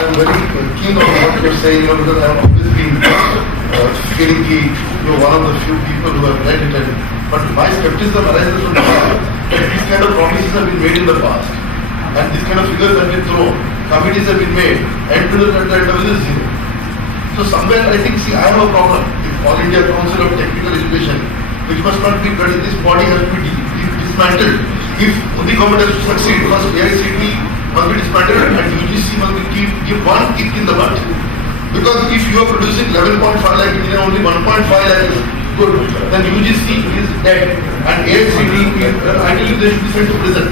I'm very keen on what you're saying, because I've always been feeling that you're one of the few people who have read it. But my skepticism arises from the fact that these kind of promises have been made in the past, and these kind of figures have been thrown, committees have been made, and to the level is zero. So somewhere I think, see, I have a problem. If All India Council of Technical Education, which must not be cut, this body has to be dismantled. If the government has to succeed, because AICT must be dismantled and UGC must be give one kick in the butt. Because if you are producing 11.5 lakh engineers, only 1.5 lakh is good, then UGC is dead. And AICT, ideally they should be sent to prison.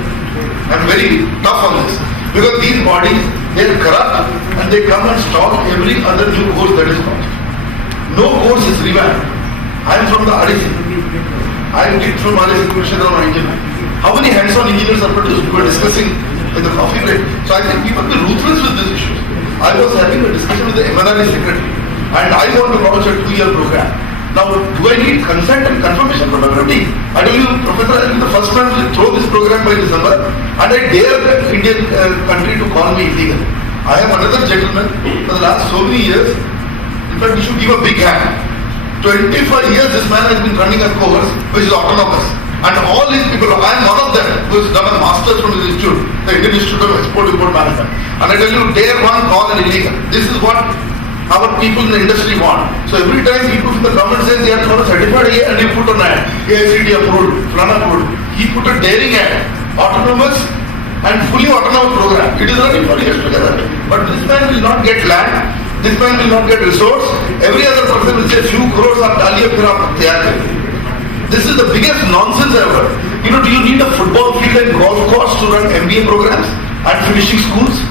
I'm very tough on this. Because these bodies, they are corrupt and they come and stop every other new course that is launched. No course is revamped. I am from the RDC. I am from RDC Commission on Engineering. How many hands-on engineers are produced? We were discussing in the coffee break. So I think we must be ruthless with this issue. I was having a discussion with the MNRE secretary and I want to launch a 2-year program. Now, do I need consent and confirmation from everybody? I tell you, Professor, I will be the first man to throw this program by December, and I dare the Indian country to call me illegal. I have another gentleman for the last so many years. In fact, we should give a big hand. 25 years this man has been running a course which is autonomous. And all these people, I am one of them who has done a master's from his institute, the Indian Institute of Export-Import Management. And I tell you, dare one call an illegal. This is what our people in the industry want. So every time people from the government says they have to certified A and you put on ad, AICT approved, FLAN approved. He put a daring ad, autonomous and fully autonomous program. It is running for years together. But this man will not get land, this man will not get resource. Every other person will say few crores of daliye phir aap tayar kare. This is the biggest nonsense ever. You know, do you need a football field and golf course to run MBA programs and finishing schools?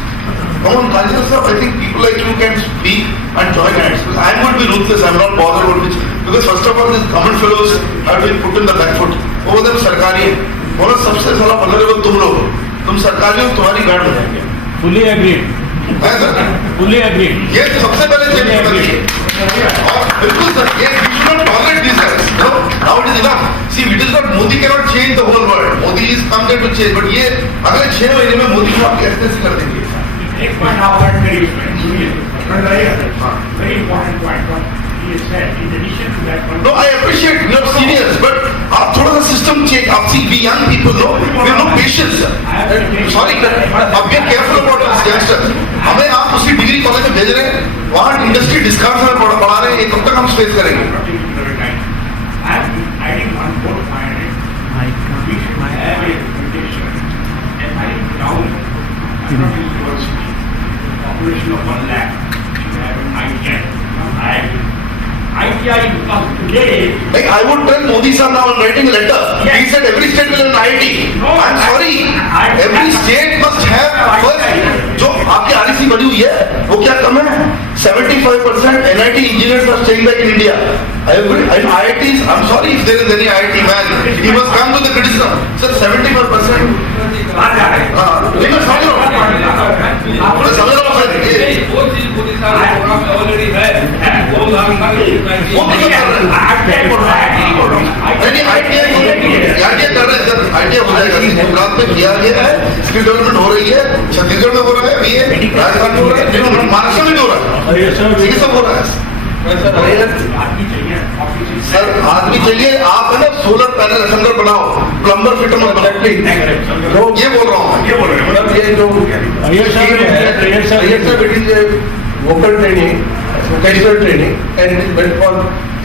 Come on, Kajal sir, I think people like you can speak and join hands. I'm going to be ruthless, I'm not bothered about which. Because first of all, these government fellows have been put in the back foot. Over them सरकारी है. बोला सबसे साला vulnerable तुम लोग. तुम सरकारी हो, तुम्हारी गांड हो जाएंगे. Fully agreed. Fully agreed. ये सबसे पहले चेंज करनी है. और बिल्कुल सर, ये we should not tolerate this guys. No, now it is enough. See, it is not Modi cannot change the whole world. Modi is come there to change, but ये अगले 6 महीने में मोदी को आप कैसे कर देंगे? Next point now, very important point. What he has said. In addition to that one. No, I appreciate you are serious, but आप थोड़ा सा system change. आप see, we young people, no, we have no patience. Sorry, अब be careful about this youngsters. हमें आप उसी degree college में भेज रहे हैं, वहाँ इंडस्ट्री डिस्काउंट में पढ़ा रहे हैं, ये कब तक हम स्पेस करेंगे? I am adding one more point. We should have a reputation. And I am down. University. Population of 1 lakh. We have an ITI. ITI because today. I would tell Modi sir now I'm writing a letter. Yes. He said every state will have an IIT. No, I'm sorry. Every state must have first. जो आपकी REC बनी हुई है, वो क्या कम है? 75% NIT engineers are staying back in India. And IITs, I'm sorry if there is any IIT man, he must come to the criticism. Sir, 75%. लेकिन समझ लो सर, ये वो चीज मोदी साहब ऑलरेडी है वो आइडिया कर रहे हैं सर, आइडिया हो जाएगा. गुजरात में किया गया है, स्किल डेवलपमेंट हो रही है, छत्तीसगढ़ में हो रहा है, अभी ये राजस्थान में हो रहा है, महाराष्ट्र में भी हो रहा है, ये सब हो रहा है. सर आदमी चाहिए, आप है ना सोलर पैनल असेंबलर बनाओ, प्लम्बर फिटर मत बनाओ. ये बोल रहा हूँ, ये बोल रहे हैं. ये जो vocal training, vocational training, and it is meant for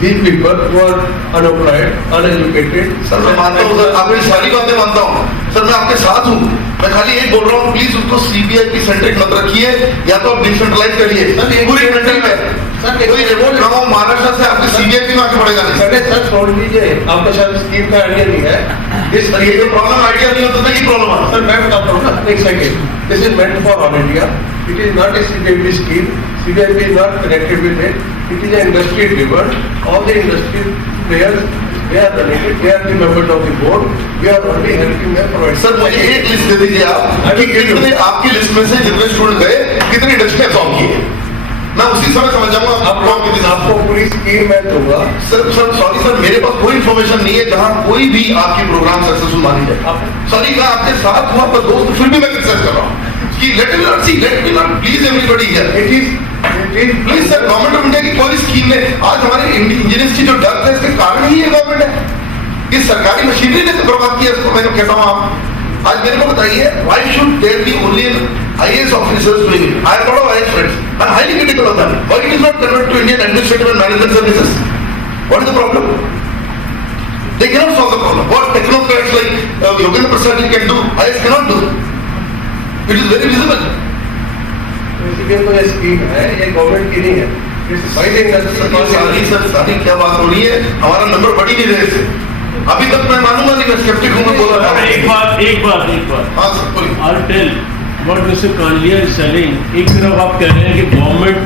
these people who are unemployed, uneducated. Sir मैं मानता हूँ सर, आपकी सारी बातें मानता हूँ सर, मैं आपके साथ हूँ. मैं खाली एक बोल रहा हूँ, प्लीज उसको CBIP सेंट्रिक मत रखिए, या तो आप डिसेंट्रलाइज करिए पूरी कंट्री में. कोई रिवोल्ट लगाओ महाराष्ट्र से, आपके CBIP में आगे बढ़ेगा नहीं. सर छोड़ दीजिए, आपको शायद स्कीम का आइडिया नहीं है. इस ये जो प्रॉब्लम आइडिया नहीं होता था, ये प्रॉब्लम है. सर मैं बताता हूँ ना, एक second. This is meant for all India. It is not a CBIP scheme. CBIP is not connected with it. It is an industry driven. All the industry players, they are related. They are the members of the board. We are only helping them provide. Sir मुझे एक list दे दीजिए आप कि कितने आपकी list में से जितने स्टूडेंट गए, कितनी इंडस्ट्री फॉर्म किए. मैं उसी समय समझ जाऊंगा आपको पूरी स्कीम मैं दूंगा. सर सॉरी सर, मेरे पास कोई इन्फॉर्मेशन नहीं है जहां कोई भी आपकी प्रोग्राम सक्सेसफुल मानी जाए. सॉरी, मैं आपके साथ हुआ पर दोस्त, फिर भी मैं क्रिटिसाइज कर रहा हूँ let me not please everybody here. It is please sir, government of India की कोई स्कीम ने आज हमारे इंजीनियर्स की जो डर है इसके कारण ही ये गवर्नमेंट है। इस सरकारी मशीनरी ने तो बर्बाद किया इसको। मैं कहता हूँ आप आज मेरे को बताइए, why should there be only IAS officers doing it? I have a lot of IAS friends. I'm highly critical of that. Why it is not converted to Indian Administrative and Management Services? What is the problem? They cannot solve the problem. What technocrats like Yogendra Prasad can do, IAS cannot do. It is very visible. इसलिए तो ये scheme है, ये government की नहीं है। सारी क्या बात हो रही है, हमारा नंबर बढ़ ही नहीं रहे इससे। अभी तक मैं मानूंगा नहीं, मैं स्केप्टिक हूँ, मैं बोल रहा हूँ। एक बात हाँ सर बोलिए। I'll tell what Mr. Kanlia is selling. एक तरफ आप कह रहे हैं कि गवर्नमेंट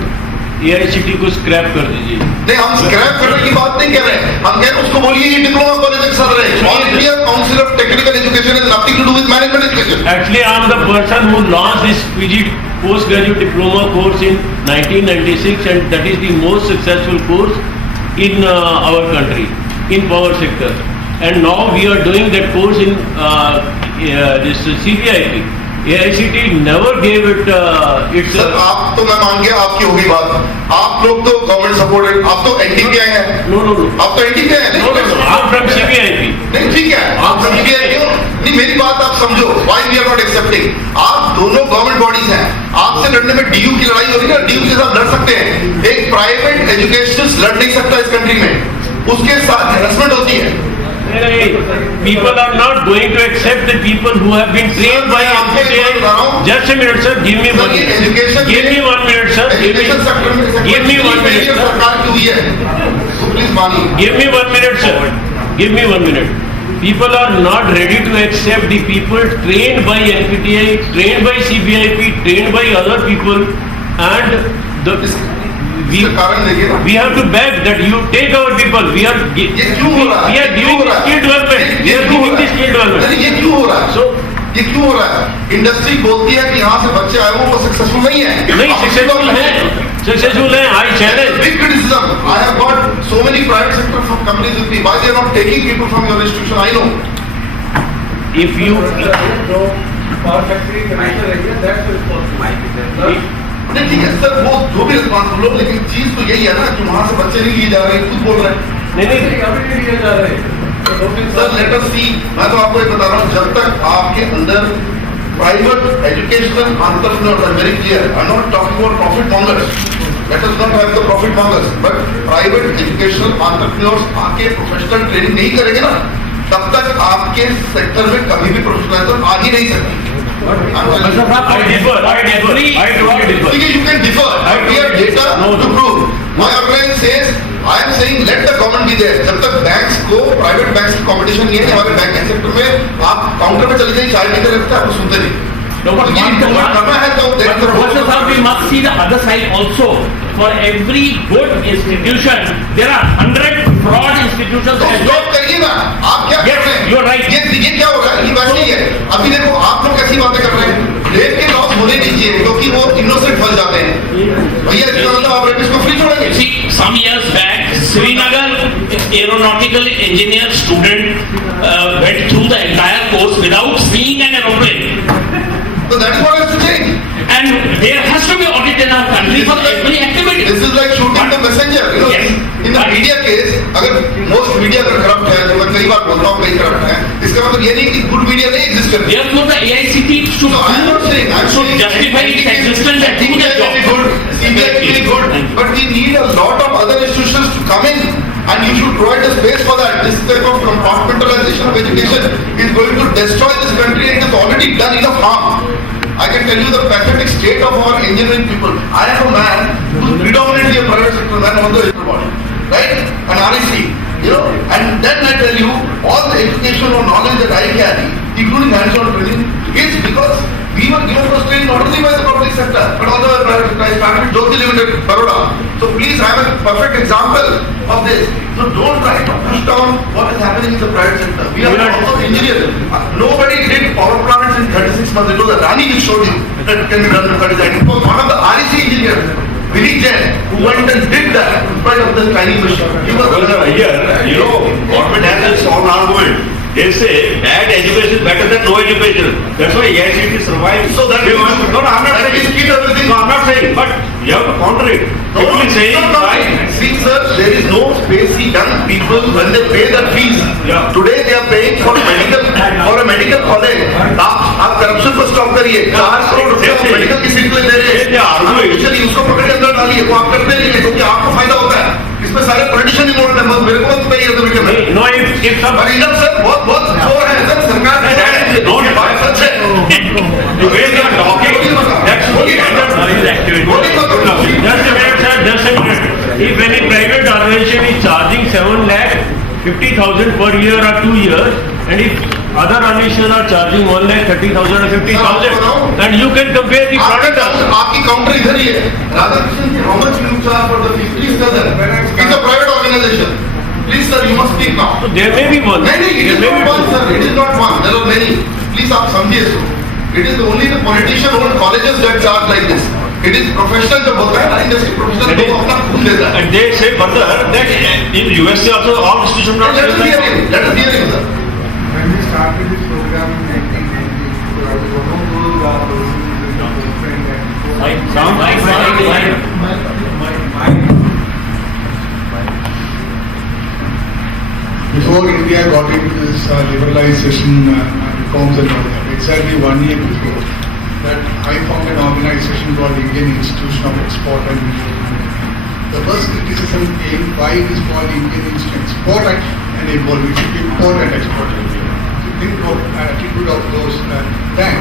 AICT को स्क्रैप कर दीजिए। नहीं, हम स्क्रैप करने की बात नहीं कर रहे हैं, हम कह रहे हैं उसको बोलिए ये डिप्लोमा कॉलेज चल रहे हैं। All India council of technical education is nothing to do with management education. Actually, I am the person who launched this PG postgraduate diploma course in 1996, and that is the most successful course in our country in power sector. And now we are doing that course in this CBIP. AICT never gave it its. Sir आप तो मैं मान गया आपकी होगी बात, आप लोग तो गवर्नमेंट सपोर्टेड, आप तो NTPI हैं। No. आप तो NTPI हैं। No. I'm from CBIP. नहीं ठीक है, आप CBI क्यों नहीं, मेरी बात आप समझो, why we are not accepting? आप दोनों गवर्नमेंट बॉडीज हैं, आपसे लड़ने में DU की लड़ाई हो रही है, DU के साथ लड़ सकते हैं। एक प्राइवेट एजुकेशनिस्ट लड़ नहीं सकता इस कंट्री में, उसके साथ हैरेसमेंट होती है। People are not going to accept the people who have been trained by NPTI. Just a minute, sir. Give me 1 minute. Give me 1 minute, sir. Give me 1 minute, sir. सरकार की हुई है, तो प्लीज मानिए। Give me 1 minute, sir. Give me 1 minute. People are not ready to accept the people trained by NPTI, trained by CBIP, trained by other people, and कारण देखिए ना, we have to beg that you take our people. We are ये क्यों हो रहा है? we are giving the skill development. We are giving the skill development. ये क्यों हो रहा है? So ये क्यों हो रहा है? इंडस्ट्री बोलती है कि यहाँ से बच्चे आए वो सक्सेसफुल नहीं है। नहीं सक्सेसफुल है। I challenge. Big criticism. I have got so many private sector from companies with me. Why they are not taking people from your institution? I know. If you जो पावर फैक्ट्री कमिश्नर है, that's responsible. नहीं ठीक है sir, वो जो भी responsible हो, लेकिन चीज तो यही है ना कि वहाँ से बच्चे नहीं लिए जा रहे, खुद बोल रहे हैं। नहीं अभी नहीं लिए जा रहे। सर लेट अस सी, मैं तो आपको ये बता रहा हूँ, जब तक आपके अंदर private educational entrepreneurs are very clear, I am not talking about profit mongers, let us not have the profit mongers, but private educational entrepreneurs आके प्रोफेशनल ट्रेनिंग नहीं करेंगे ना, तब तक आपके सेक्टर में कभी भी प्रोफेशनलिज्म आ ही नहीं सकती। I differ. You can differ, but we have data to prove. My organization says, I am saying let the government be there. जब तक बैंक्स को, प्राइवेट बैंक्स की कंपटीशन नहीं है, हमारे बैंकिंग सेक्टर में आप काउंटर में चले जाइए, चाय पीते रहते हैं, आपको सुनते नहीं। We must see the other side also. For every good institution, there are 100 fraud institutions. Stop करिए ना, आप क्या कर रहे हैं? You are right. ये क्या हो रहा है? ये बात नहीं है। अभी देखो आप लोग कैसी बातें कर रहे हैं, रेप के लॉस होने दीजिए, क्योंकि वो इनोसेंट फंस जाते हैं। भैया इसका मतलब आप रेपिस्ट को फ्री छोड़ेंगे? See, some years back, Srinagar aeronautical engineer student went through the entire course without seeing an aeroplane. So that is what has to change. And there has to be audit in our country for every activity. This is like shooting the messenger. You know, Yes. in the media case, अगर most media अगर corrupt है, जो मैं कई बार बोलता हूँ कई corrupt है, इसका मतलब ये नहीं कि good media नहीं exist करती। Therefore, the AICT should No, I am not saying. I am should saying justify its existence and do CBI the may be job. good, CBI may be good, but we need a lot of other institutions to come in, and you should provide the space for that. This type of compartmentalization of education is going to destroy this country, and it has already done enough harm. I can tell you the pathetic state of our engineering people. I am a man who is predominantly a private sector man on the body, right? An REC, you know, and then I tell you all the education or knowledge that I carry, including hands-on training, is because we were given those training not only by the public sector, but also by private sector. I started Jyoti Limited, Baroda. So please, I am a perfect example of this. So don't try to push down what is happening in the private sector. We are also engineers. Nobody did power plants in 36 months. It was a Rani who showed you that it can be done in 39. It was one of the REC engineers, Vinny Jain, who went and did that in spite of this tiny machine. He was Here, you know, government has its own argument. They say bad education is better than no education. That's why AICT survived. So that no, I'm not that saying. is keep everything. No, I'm not saying. But you have to counter it. Simply saying why. See, sir, there is no space. Young people, when they pay their fees, Yeah. today they are paying for a medical college. आप corruption को stop करिए, 4 करोड़ रुपए आप medical की seat ले दे रहे हैं, चलिए उसको पकड़ के अंदर डालिए, वो आप करते नहीं है क्योंकि आपको फायदा होता है, इसमें सारे पॉलिटिशियन इन्वॉल्व है, मेरे को तो नहीं है तो No, if some और इधर सर बहुत चोर है सर, सरकार Don't बात सच है, The way they are talking, that's बोलिए Just a minute, sir, just a minute. If any private organization is charging 7,50,000 per year or 2 years, and if other organizations are charging 1,30,000 or 50,000, and you can compare the product also. आपकी counter इधर ही है, Radhakrishna ji, how much you charge for the fees? Please tell them. It's a private organization. Please sir, you must speak now. So there may be one. नहीं, it is There may not be one, two. sir. It is not one. There are many. Please, आप समझिए इसको. It is only the politician-owned colleges that charge like this. It is professional जब होता है ना, industry professional तो अपना खून देता है. And they say further that in USA also all institutions are Let us hear him. Let us hear him, sir. When we started this program in 1990, I was one of those Before India got into this liberalization reforms and all that, exactly 1 year before, that I found an organization called Indian Institution of Export and Import. The first criticism came why it is called Indian Institute of Export and Import, which is import and export. So think of attitude of those then.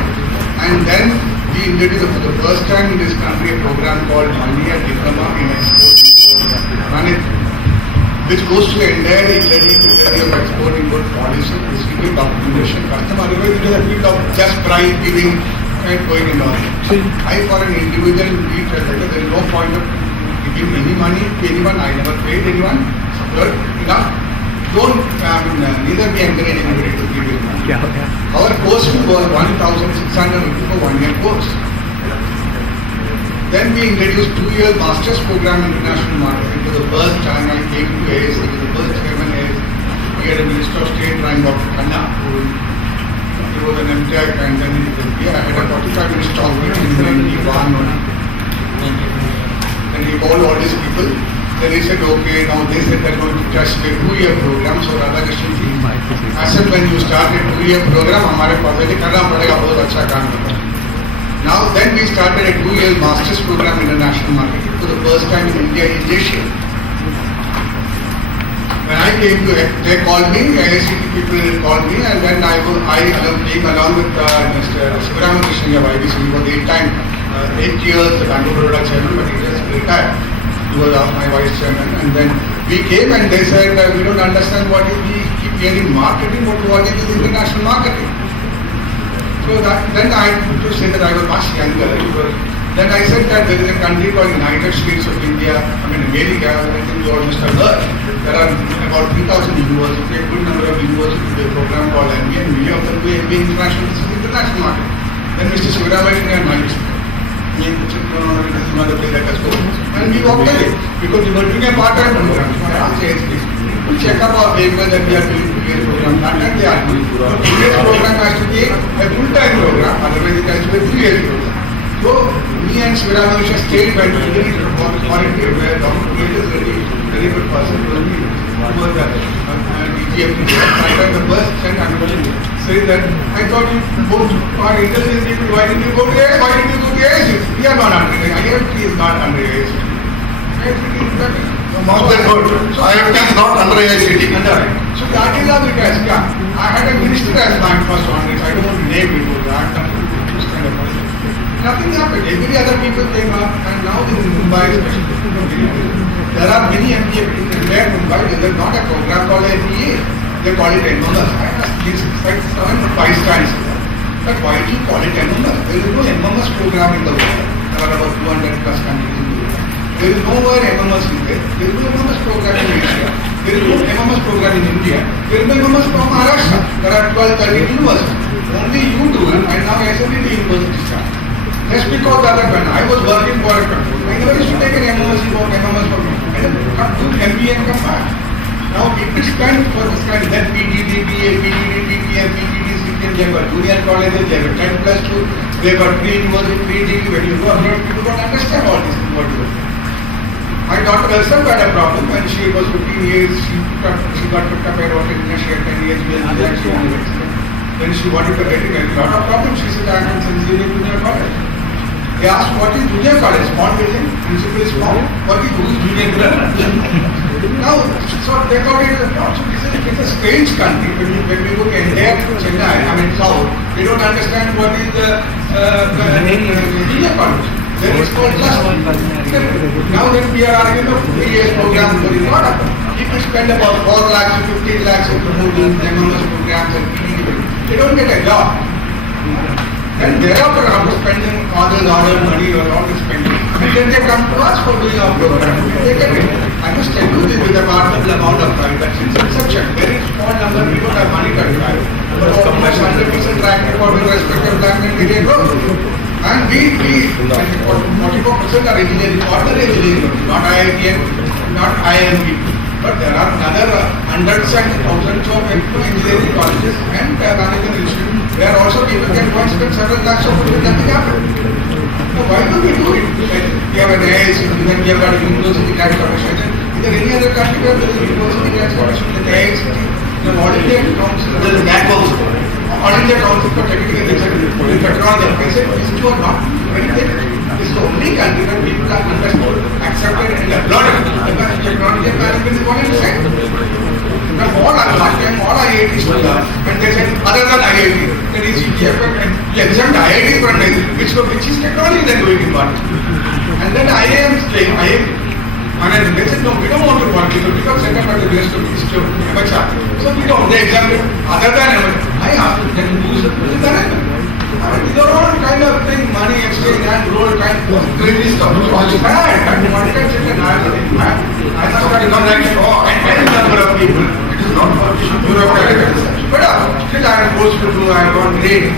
And then we introduced for the first time in this country a program called 1-year diploma in export, which goes to the entire integrity of export import policy, receiving documentation, customer. Otherwise it is a field of just price giving and going in all. I, for an individual, there is no point of giving any money to anyone. I never paid anyone. So, enough. Don't, neither be encourage anybody to give you money. Our course was 1,600 rupees for 1 year course. Then we introduced 2-year master's program in international marketing. For the first time I came to AIC, the first chairman AIC. We had a Minister of State running Dr. Khanna, who was an MTech, and then I had a 45-minute talk with him in Iran. And he called all these people. Then he said, okay, now they said they're going to test a 2-year program. So Radhakrishnan ji, I said, when you start a 2-year program, हमारे positive करना पड़ेगा, बहुत अच्छा काम करना. Now then we started a 2-year master's program in international marketing for the first time in India and Asia. When I came to it, they called me, AICT people called me, and then I came along with Mr. Sivaramakrishnan YBC for the 8 years, the Bangalore Baroda chairman, but he just retired. He was my vice chairman, and then we came and they said, we don't understand what we keep hearing marketing, what it is international marketing. So then I had to say that I was much younger. Then I said that there is a country called United States of India, America, I think you all must have heard. There are about 3,000 universities, a good number of universities with a program called MBA, and many of them do MBA international market. Then Mr. Sivaramakrishnan and I used to this is not a place let us go. And we walked away because we were doing a part-time program. We check up our papers that we are doing 2-year program, not that they are doing. The 2-year program has to be a full-time program, otherwise it has to be a 3-year program. So, me and Sivaramakrishnan stayed by the authority where Dr. Purohit is a very good person to me. Who was the DGFT. I got the first and I'm going to say that I thought you both are intelligent people, why didn't you go to AIC? Why didn't you go to AIC? We are not under AIC. IIT is not under AIC. More than good. IIT is not under AICT. So that is how it has come. I had a minister as my first one. I don't want to name it, but I had this kind of person. Nothing happened. Every other people came up, and now in Mumbai, especially, there are many MBA people in Mumbai. There is not a program called MBA. They call it MMS. I asked these 5 times. But why do you call it MMS? There is no MMS program in the world. There are about 200 plus countries in the world. There is nowhere MMS in there. There is no MMS program in Asia. There is no MMS program in India. There is no MMS from Maharashtra. There are 12, 13 universities. Only you do it, and now SMT university starts. Just because when I was working for a company, I never used to take an MMS from me. I never do MBA and come back. Now people spend for this kind of PGD, PA, PGD, colleges, they have 10+2, they got pre-university, pre-degree, when you go abroad, people don't understand all this, what you do. My daughter herself had a problem when she was 15 years, she got picked up by autism, she had 10 years, she had when she wanted to get a lot of problems, she said, I am in junior college. They asked, what is junior college? Small building, principal is small. What is junior college? Now, so they got it as a problem. So it's a strange country. When we look at there to Chennai, I mean South, they don't understand what is the junior college. Then it's called just. Now that we are arguing of 3 years program for the product, people spend about 4 lakhs to 15 lakhs into moving MMS programs and PDD. They don't get a job. Then thereafter, after spending all this money or all this spending, and then they come to us for doing our program. They get it. I must tell you this with a marginal amount of time that since inception, very small number of people have money to drive. But almost 100% track record with respect to black and media growth. And we 44% are engineering, ordinary engineering, not IITM, not IIMP. But there are another hundreds and thousands of engineering colleges and management institutes where also people can go and spend several lakhs of rupees, nothing happened. Now why do we do it? We have an AIC, then we have got a university grant commission. Is there any other country where there is a university grant commission, the AIC, the All India Council, there is a NAC also. All India Council for Technical and Technology. I said, these two are not very big. This is the only country where people are understood, accepted and applauded. Because technology and management is one and the same. Now all IITs to learn, and they said, other than IIT, there is EPF, and you exempt IIT from which is technology they're doing in part. And then IIMs came, and they said, no, we don't want to want people, because set up at the rest of the history of MHR. So we don't, they exempted other than MHR. I asked them, then who is the management? These are all kind of thing, money exchange and roll kind of crazy stuff. It's all bad. And one can sit and I must have become like any number of people. It is not for bureaucratic. But still I am supposed to do, I have got grade.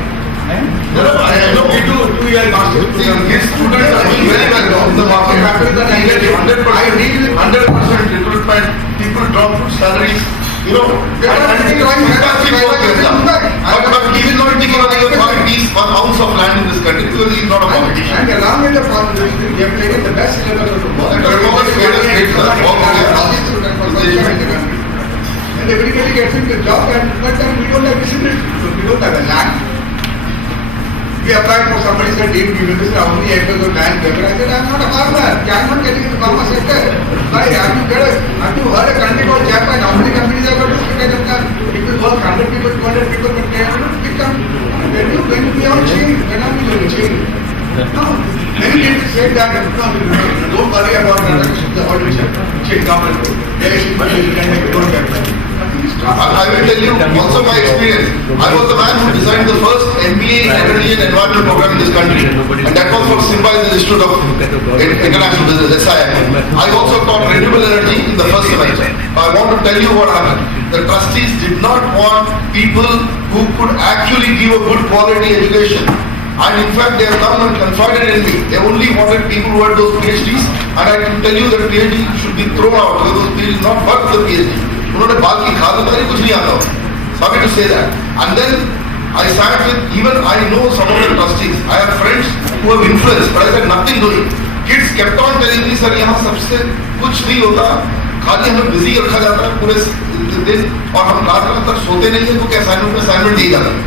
No, I know we do 2-year master's program. These students are doing very well. The market happens that I get 100%. I need 100% recruitment. People drop salaries. You know, they are fantastic work is done. But he will not be given a piece, 1 ounce of land in this country because he is not a politician. And along with the politician, we have taken the best syllabus of the world. And everybody gets into a job, but then we don't have visibility. We don't have a land. We applied for somebody said, Dave, you will how many acres of land there? I said, I'm not a farmer. I'm not getting into the farmer sector. Why? Have you heard a country called Japan? How many companies are going to look at them? People work 100 people, 200 people, but they are not become. When we all change, when are we going to change? No. Many people say that, no, don't worry about that. The audience change government. There is money, you can make it, don't get it. I will tell you also my experience. I was the man who designed the first MBA in Energy and Environment program in this country, and that was for Symbiosis Institute of International Business, SIM. I also taught renewable energy in the first semester. I want to tell you what happened. The trustees did not want people who could actually give a good quality education. And in fact, they have come and confided in me. They only wanted people who had those PhDs, and I can tell you that PhD should be thrown out because those PhDs not worth the PhD. उन्होंने बात की खाद उतारी कुछ नहीं आता sorry to say that. And then I sat with, even I know some of the trustees. I have friends who have influence, but I said nothing doing. Kids kept on telling me, sir, यहाँ सबसे कुछ नहीं होता, खाली हमें busy रखा जाता है पूरे दिन और हम रात तक सोते नहीं हैं तो क्या assignment दिए जाता है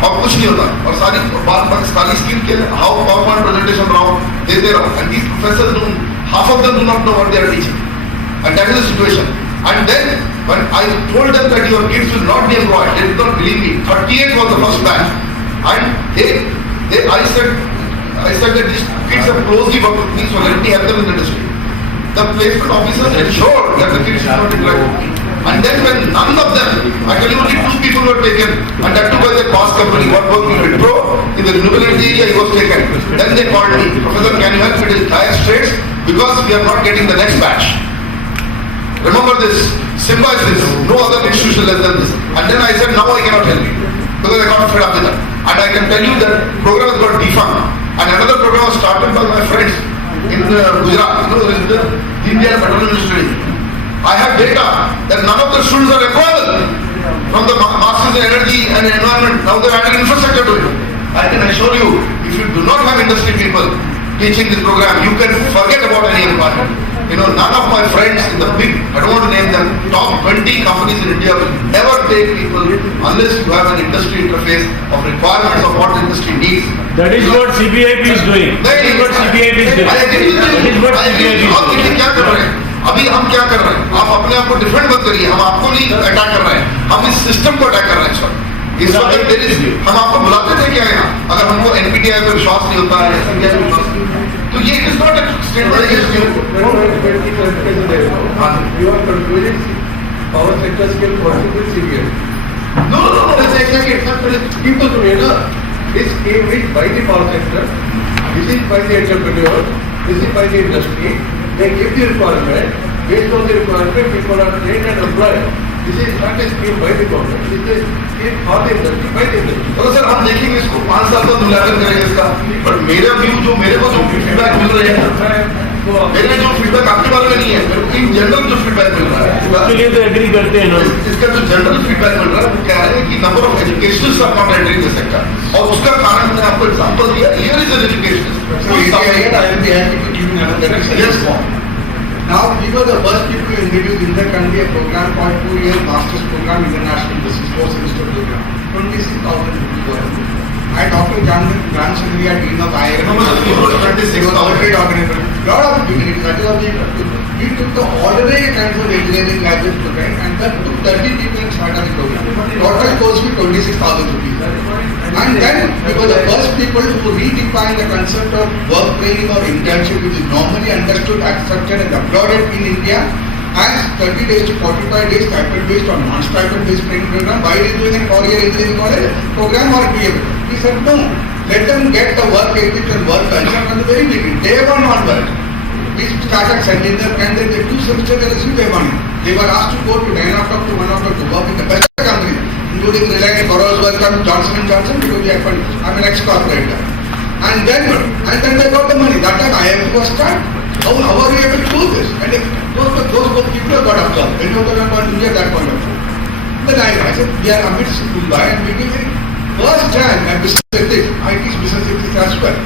और कुछ नहीं होता और सारी बात सारी स्किल के how PowerPoint presentation रहो देते रहो and these professors do half of them do not know what they are teaching and that is the situation. And then when I told them that your kids will not be employed, they did not believe me. 38 was the first batch, and I said that these kids have closely worked with me, so let me help them in the district. The placement officers ensured that the kids should not interact with me. And then when none of them, actually only 2 people were taken, and that too by the past company, one was Wipro, in the renewable energy area, he was taken. Then they called me, Professor, can you help me in Dire Straits because we are not getting the next batch. Remember this, Symbiosis, no other institution less than this. And then I said, now I cannot help you because I got fed up with that. And I can tell you that program has got defunct. And another program was started by my friends in Gujarat. You know, there is the Indian Petroleum Industry. I have data that none of the students are employable. from the masters in energy and environment. Now they're adding infrastructure to it. I can assure you, if you do not have industry people teaching this program, you can forget about any environment. You know, none of my friends in the big, I don't want to name them, top 20 companies in India will never take people unless you have an industry interface of requirements of what the industry needs. That is what CBIP is doing. That is what CBIP is doing. I agree with you. That is what CBIP is आप doing. देखिए क्या कर रहे हैं? अभी हम क्या कर रहे हैं? आप अपने आप को डिफेंड मत करिए, हम आपको नहीं अटैक कर रहे हैं, हम इस सिस्टम को अटैक कर रहे हैं सर। इस वक्त हम आपको बुलाते थे क्या यहाँ? अगर हमको NPTI पे विश्वास नहीं होता है, SBI पे विश्वास नहीं होता है, तो ये is not a statement against you. You are confusing power sector skill policy with CBI. No, That's exactly people to know. This came with by the power sector. This is by the entrepreneur. This is by the industry. They give the requirement. Based on the requirement, people are trained and employed. This is not a scheme by the government. This is scheme for the industry by the industry. तो sir हम देखेंगे इसको 5 साल बाद मूल्यांकन करेंगे इसका, but मेरा व्यू जो मेरे को जो फीडबैक मिल रहे हैं, मेरे जो फीडबैक आपके बारे में नहीं है, मेरे को इन जनरल जो फीडबैक मिल रहा है, उसके लिए तो एग्री करते हैं ना। इसका जो जनरल फीडबैक मिल रहा है वो क्या है कि number of educationist are not entering the sector, और उसका कारण मैंने आपको एग्जांपल दिया, here is an educationist. Now, we were the first people to introduce in the country a program called 2-year Masters Program International Business 4-semester program. 26,000 rupees. I talked to John Chandria, Dean of IIM. He was already organized. Lot of dignitaries. We took the ordinary kinds of engineering graduate students and then took 30 people and started the program. Total cost was 26,000 rupees. And then we were the first people to redefine the concept of work training or internship, which is normally understood, accepted and applauded in India as 30 days to 45 days stipend based or non-stipend based training program. Why is doing a 4-year engineering college program or PA? He said no, let them get the work ethic and work culture from the very beginning. Day one onward. We started sending them and then the 2 semesters they received their money. They were asked to go to 9 o'clock to 1 o'clock to work in the best companies, including Reliance, Burroughs Wellcome, Johnson & Johnson, because they are I'm an ex-corporator. And then they got the money. That time IIM was started. How are we able to do this? And those people have got absorbed. When you were about India at that point of time. Then I said, we are amidst Mumbai and we will be first time at business ethics. I teach business ethics as well.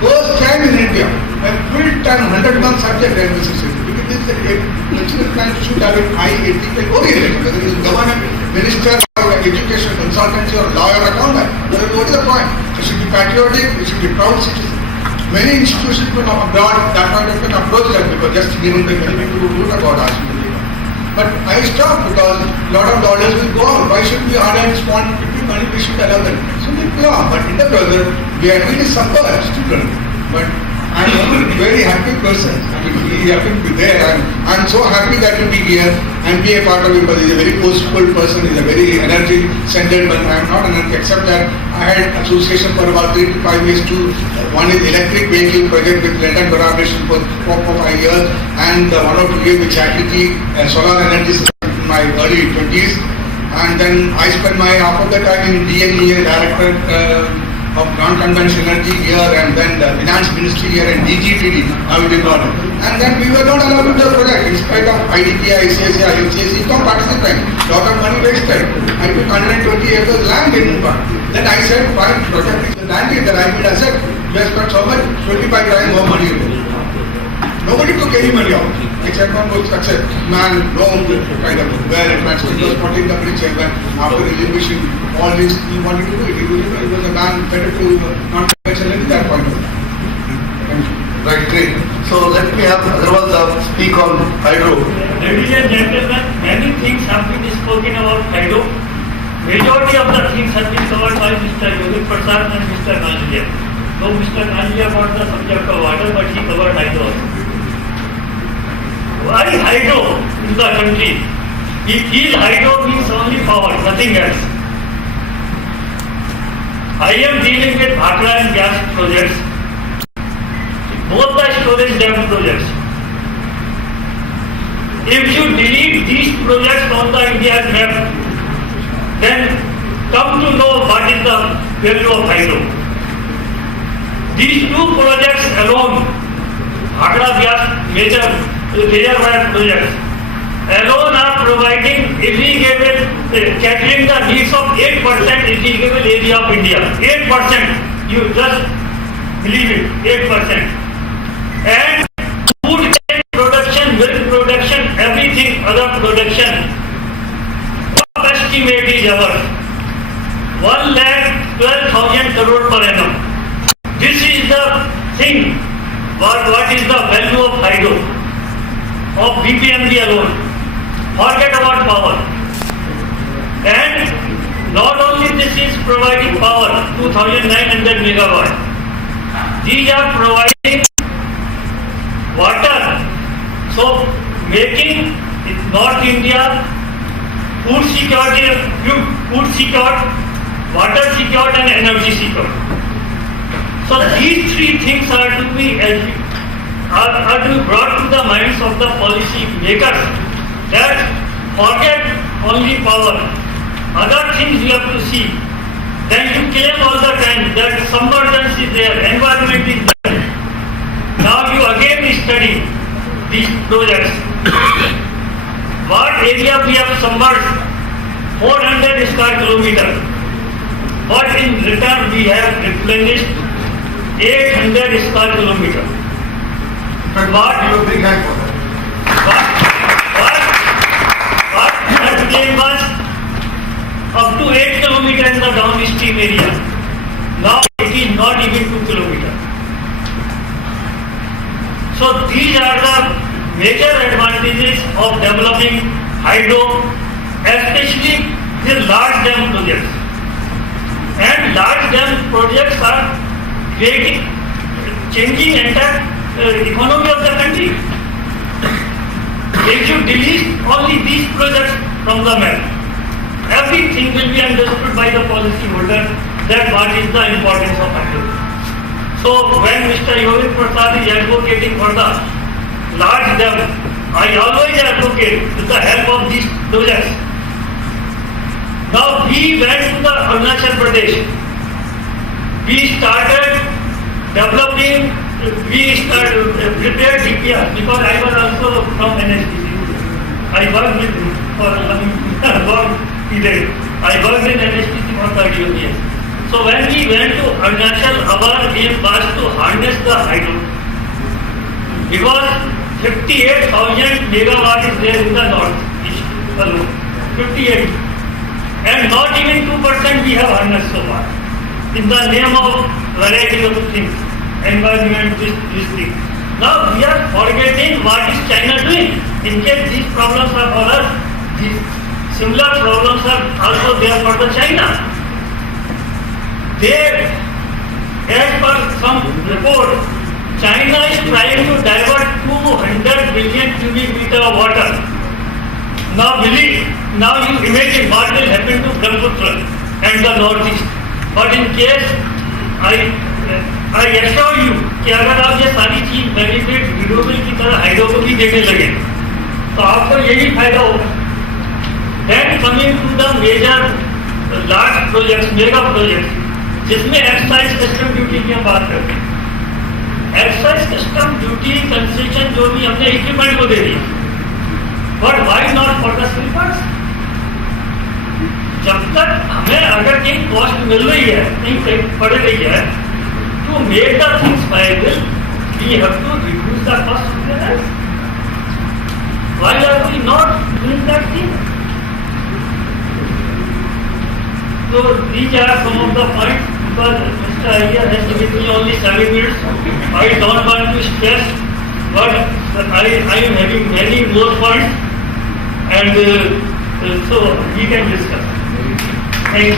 First time in India, a full-time 100-month subject in business ethics. Because this is a national plan should have an high ethical orientation, whether it is government, minister, or education, consultancy, or lawyer, accountant. What is the point? It should be patriotic, it should be proud citizen. Many institutions from abroad that might have been approached them because just given the many people who don't about us. But I stopped because a lot of dollars will go out. Why should we order and respond to people money? We should allow them. So they go on. But in the process, we are really suffer student. But I am a very happy person. I mean, really happy to be there. I'm so happy that to be here and be a part of it because he's a very forceful person. He's a very energy-centered person. I am not energy except that I had association for about 3 to 5 years too. One is electric vehicle project with London Collaboration for 5 years and 1 or 2 years with Chatterjee solar energy system in my early 20s. And then I spent my half of the time in DNE, director of non-conventional energy here, and then the finance ministry here and DGTD. Now we did not. And then we were not allowed to do the project in spite of IDPI, ICSI, ICSI, not participating. Lot of money wasted. I took 120 acres land in Mumbai. Then I said, fine, project is the land is the right asset. You have spent so much, 25 times more money. Nobody took any money out. Except one was success. Man, no, kind of where it was putting the bridge and after elimination, all this he wanted to do it. He was a man better to not mention at that point of time. Right, great. So let me have Agarwal speak on hydro. Ladies and gentlemen, many things have been spoken about hydro. Majority of the things have been covered by Mr. Yogit Prasad and Mr. Nanjiya. Though Mr. Nanjiya got the subject of water, but he covered hydro. Why hydro in the country? We feel hydro means only power, nothing else. I am dealing with Bhakra and gas projects. Both the storage dam projects. If you delete these projects on the Indian map, then come to know what is the value of hydro. These 2 projects alone, Bhakra gas major reservoir projects, alone are providing irrigable, catering the needs of 8% irrigable area of India. 8%. You just believe it. 8%. And food production, milk production, everything other production. Rough estimate is ours. 1,12,000 crore per annum. This is the thing. What is the value of hydro? Of BPMB alone. Forget about power. And not only this is providing power, 2,900 megawatt. These are providing water. So making North India food secure, water secure and energy secure. So these three things are to be brought to the minds of the policy makers, that forget only power, other things you have to see. Then you claim all the time that submergence is there, environment is there. Now you again study these projects. What area we have submerged? 400 square kilometers. But in return we have replenished 800 square kilometers. What you a big hand for that? What that claim was up to 8 kilometers in the downstream area. Now it is not even 2 kilometers. So these are the major advantages of developing hydro, especially the large dam projects. And large dam projects are changing entire economy of the country. If you delete only these projects from the map, everything will be understood by the policy holder that what is the importance of hydro. So when Mr. Yogi Prasad is advocating for the large dam, I always advocate with the help of these projects. Now we went to the Arunachal Pradesh. We started developing, prepared DPR because I was also from NHPC. I worked with I worked in NHPC for 30 years. So when we went to Arunachal, our aim was to harness the hydro. Because 58,000 megawatt is there in the north east alone. 58. And not even 2% we have harnessed so far. In the name of variety of things, environment, this thing. Now we are forgetting what is China doing. In case these problems are for us, these similar problems are also there for the China. They, as per some report, China is trying to divert 200 billion cubic meter of water. Now you imagine what will happen to Brahmaputra and the northeast. But in case I assure you कि अगर आप ये सारी चीज benefit renewable की तरह hydro को भी देने लगे तो आपको यही फायदा होगा. Then coming to the major large projects, mega projects, जिसमें एक्साइज कस्टम ड्यूटी की हम बात करते हैं. एक्साइज कस्टम ड्यूटी कंसेशन जो भी हमने इक्विपमेंट को दे दी, but why not for the sleepers? जब तक हमें अगर कहीं कॉस्ट मिल रही है, कहीं पड़ रही है, to make the things viable, we have to reduce the cost of the rest. Why are we not doing that thing? So these are some of the points. Because Mr. Iyer has given me only 7 minutes, I don't want to stress, but I am having many more points, and so we can discuss. Thank you.